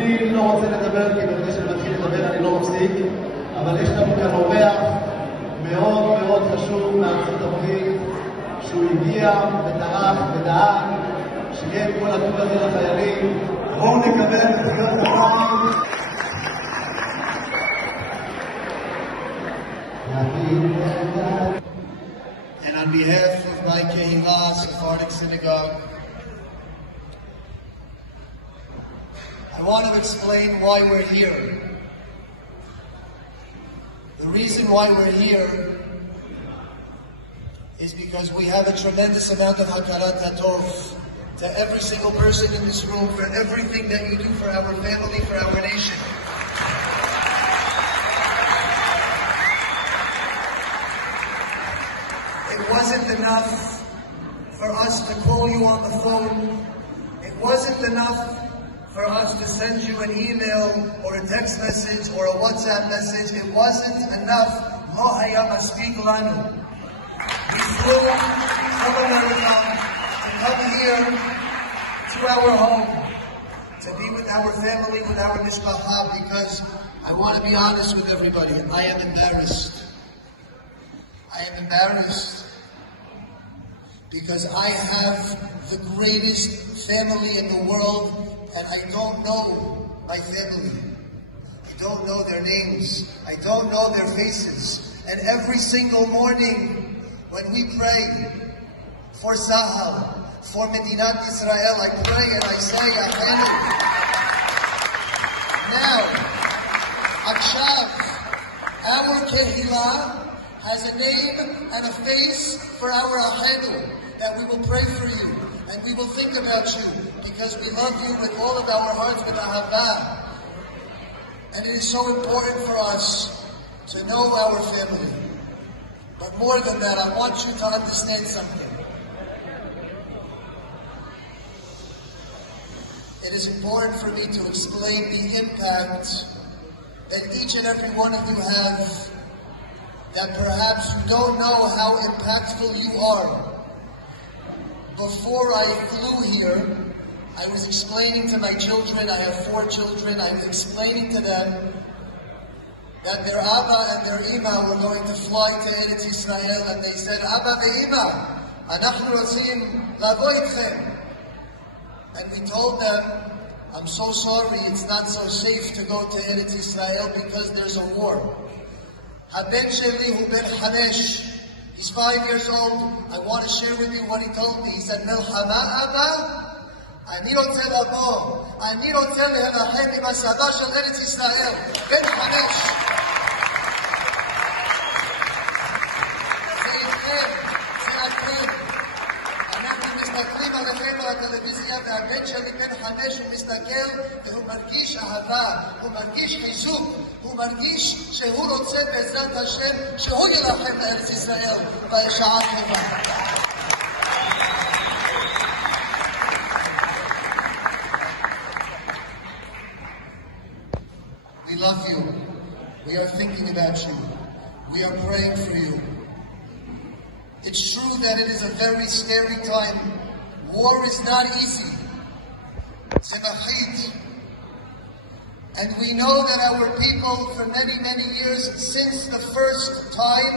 אני לא רוצה לדבר, כי ברגע שאני מתחיל לדבר אני לא מפסיק, אבל יש לנו כאן אורח מאוד מאוד חשוב מארצות הברית, שהוא הגיע וטרח ודאג שיהיה את כל הטוב הזה לחיילים. בואו נקבל מחיאות כפיים. And on behalf of my Kehillah Sephardic Synagogue, I want to explain why we're here. The reason why we're here is because we have a tremendous amount of hakarat hatov to every single person in this room for everything that you do for our family, for our nation. It wasn't enough for us to call you on the phone. It wasn't enough for us to send you an email or a text message or a WhatsApp message. It wasn't enough. Lo haya mastik lanu. We flew from America to come here to our home, to be with our family, with our mishpacha, because I want to be honest with everybody. I am embarrassed. I am embarrassed because I have the greatest family in the world, and I don't know my family. I don't know their names. I don't know their faces. And every single morning when we pray for Sahel, for Medinat Israel, I pray and I say, Amen. Now, Akshav, our Kehillah has a name and a face for our Ahenu, that we will pray for you and we will think about you because we love you with all of our hearts, with Ahavah. And it is so important for us to know our family. But more than that, I want you to understand something. It is important for me to explain the impact that each and every one of you have, that perhaps you don't know how impactful you are. Before I flew here, I was explaining to my children, I have 4 children, I was explaining to them that their Abba and their Ima were going to fly to Eretz Israel, and they said, Abba ve'Ima, anachnu rotzim lavo itchem. And we told them, I'm so sorry, it's not so safe to go to Eretz Israel because there's a war. Haben sheli hu ben 5. He's 5 years old. I want to share with you what he told me. He said, Milchama Abba, אני רוצה לבוא, אני רוצה להילחם עם הסבא של ארץ ישראל, בן 5. זה איתכם, זה אתם. אנחנו מסתכלים עליכם בטלוויזיה, והבן שלי בן 5, הוא מסתכל והוא מרגיש אהבה, הוא מרגיש חיזוק, הוא מרגיש שהוא רוצה בעזרת השם שהוא ילחם בארץ ישראל בשעה טובה. We love you. We are thinking about you. We are praying for you. It's true that it is a very scary time. War is not easy. It's a machit. And we know that our people, for many, many years, since the first time,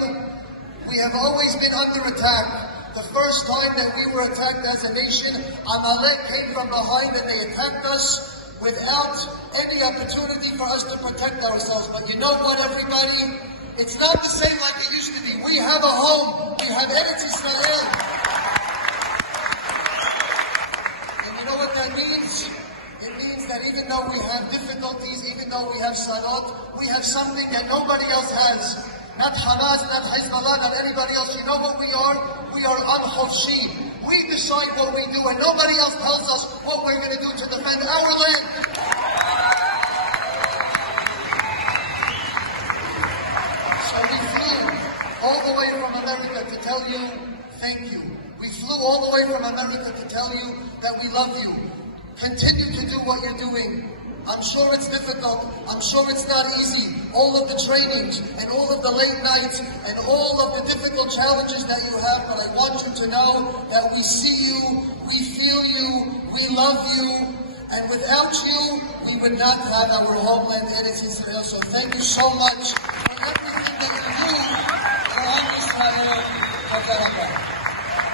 we have always been under attack. The first time that we were attacked as a nation, Amalek came from behind and they attacked us without any opportunity for us to protect ourselves. But you know what, everybody? It's not the same like it used to be. We have a home. We have Eretz Israel. And you know what that means? It means that even though we have difficulties, even though we have sarot, we have something that nobody else has. Not Hamas, not Hezbollah, not anybody else. You know what we are? We are al-Khofshi. We decide what we do, and nobody else tells us what we're going to do to defend our land. So we flew all the way from America to tell you thank you. We flew all the way from America to tell you that we love you. Continue to do what you're doing. I'm sure it's difficult. I'm sure it's not easy. All of the trainings and all of the late nights and all of the difficult challenges that you have, but I want you to know that we see you, we feel you, we love you, and without you, we would not have our homeland Eretz Israel. So thank you so much for everything.